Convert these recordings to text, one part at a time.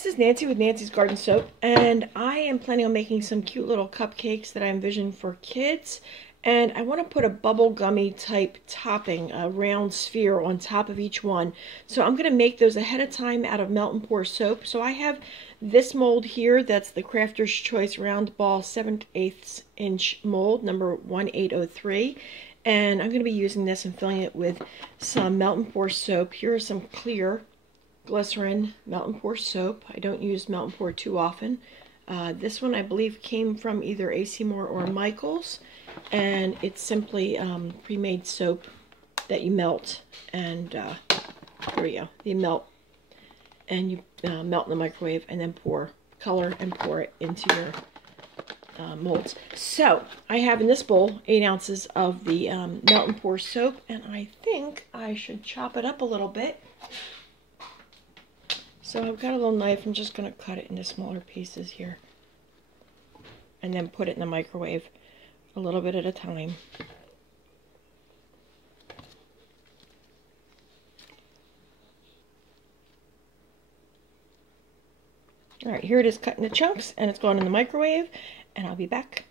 This is Nancy with Nancy's Garden Soap, and I am planning on making some cute little cupcakes that I envision for kids. And I want to put a bubble gummy type topping, a round sphere on top of each one. So I'm going to make those ahead of time out of melt and pour soap. So I have this mold here, that's the Crafter's Choice Round Ball 7/8 inch mold, number 1803. And I'm going to be using this and filling it with some melt and pour soap. Here is some clear glycerin melt and pour soap. I don't use melt and pour too often. This one I believe came from either A.C. Moore or Michael's, and it's simply pre-made soap that you melt, and here we go. You melt and you melt in the microwave and then color and pour it into your molds. So I have in this bowl 8 ounces of the melt and pour soap, and I think I should chop it up a little bit. So I've got a little knife. I'm just going to cut it into smaller pieces here and then put it in the microwave a little bit at a time. Alright, here it is cut into chunks, and it's going in the microwave, and I'll be back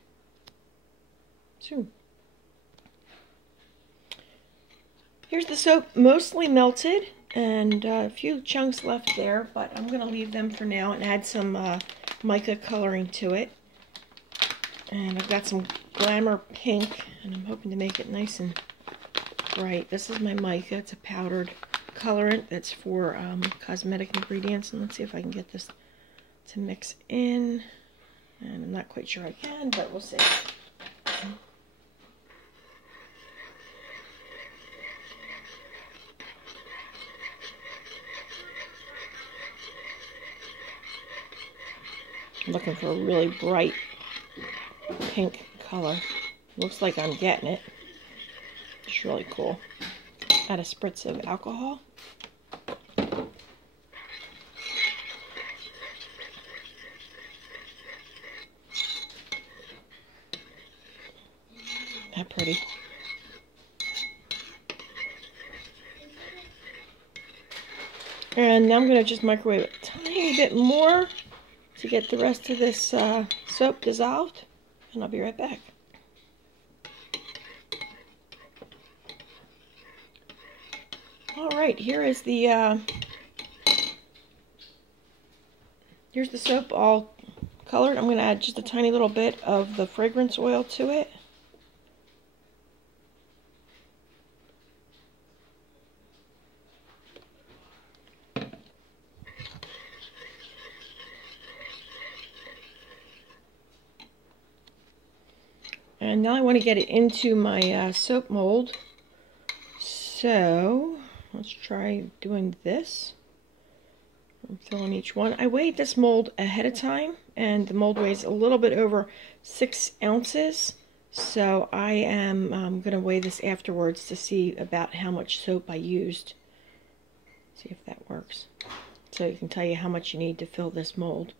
soon. Here's the soap mostly melted, and a few chunks left there, but I'm going to leave them for now and add some mica coloring to it. And I've got some Glamour Pink, and I'm hoping to make it nice and bright. This is my mica. It's a powdered colorant that's for cosmetic ingredients, and let's see if I can get this to mix in. And I'm not quite sure I can, but we'll see. I'm looking for a really bright pink color. Looks like I'm getting it. It's really cool. Add a spritz of alcohol. That pretty. And now I'm going to just microwave it a tiny bit more to get the rest of this soap dissolved, and I'll be right back. Alright, here is the here's the soap all colored. I'm going to add just a tiny little bit of the fragrance oil to it. And now I want to get it into my soap mold. So let's try doing this. I'm filling each one. I weighed this mold ahead of time, and the mold weighs a little bit over 6 ounces. So I am going to weigh this afterwards to see about how much soap I used. See if that works. So it can tell you how much you need to fill this mold.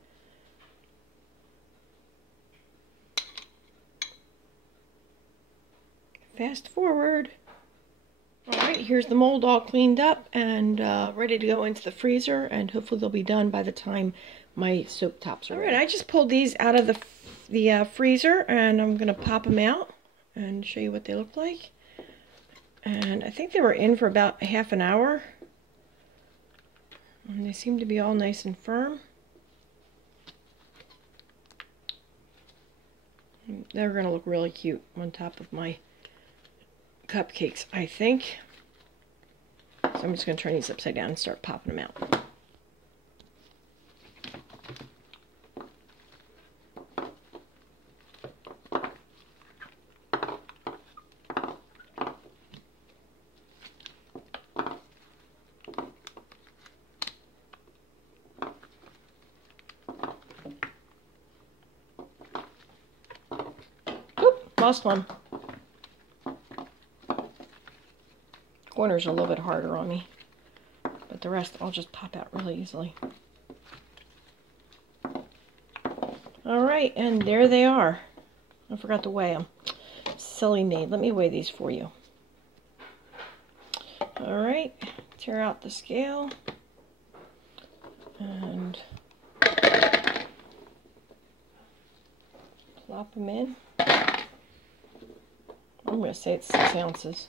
Fast forward. Alright, here's the mold all cleaned up and ready to go into the freezer, and hopefully they'll be done by the time my soap tops are ready. Alright, I just pulled these out of the freezer, and I'm going to pop them out and show you what they look like. And I think they were in for about half an hour. And they seem to be all nice and firm. They're going to look really cute on top of my cupcakes, I think. So I'm just going to turn these upside down and start popping them out. Oop, lost one. Corners are a little bit harder on me, but the rest I'll just pop out really easily. Alright, and there they are. I forgot to weigh them. Silly me. Let me weigh these for you. Alright, tear out the scale and Pop them in. I'm going to say it's 6 ounces.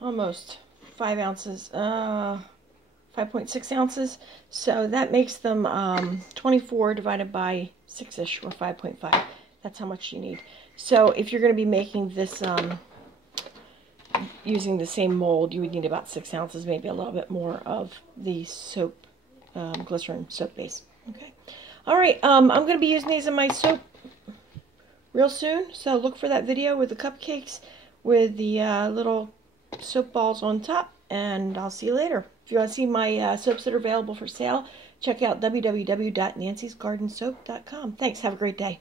Almost 5 ounces. 5.6 ounces. So that makes them 24 divided by 6-ish, or 5.5. That's how much you need. So if you're going to be making this using the same mold, you would need about 6 ounces, maybe a little bit more of the soap, glycerin soap base. Okay. All right. I'm going to be using these in my soap real soon. So look for that video with the cupcakes with the little soap balls on top, and I'll see you later. If you want to see my soaps that are available for sale, check out www.nancysgardensoap.com. Thanks. Have a great day.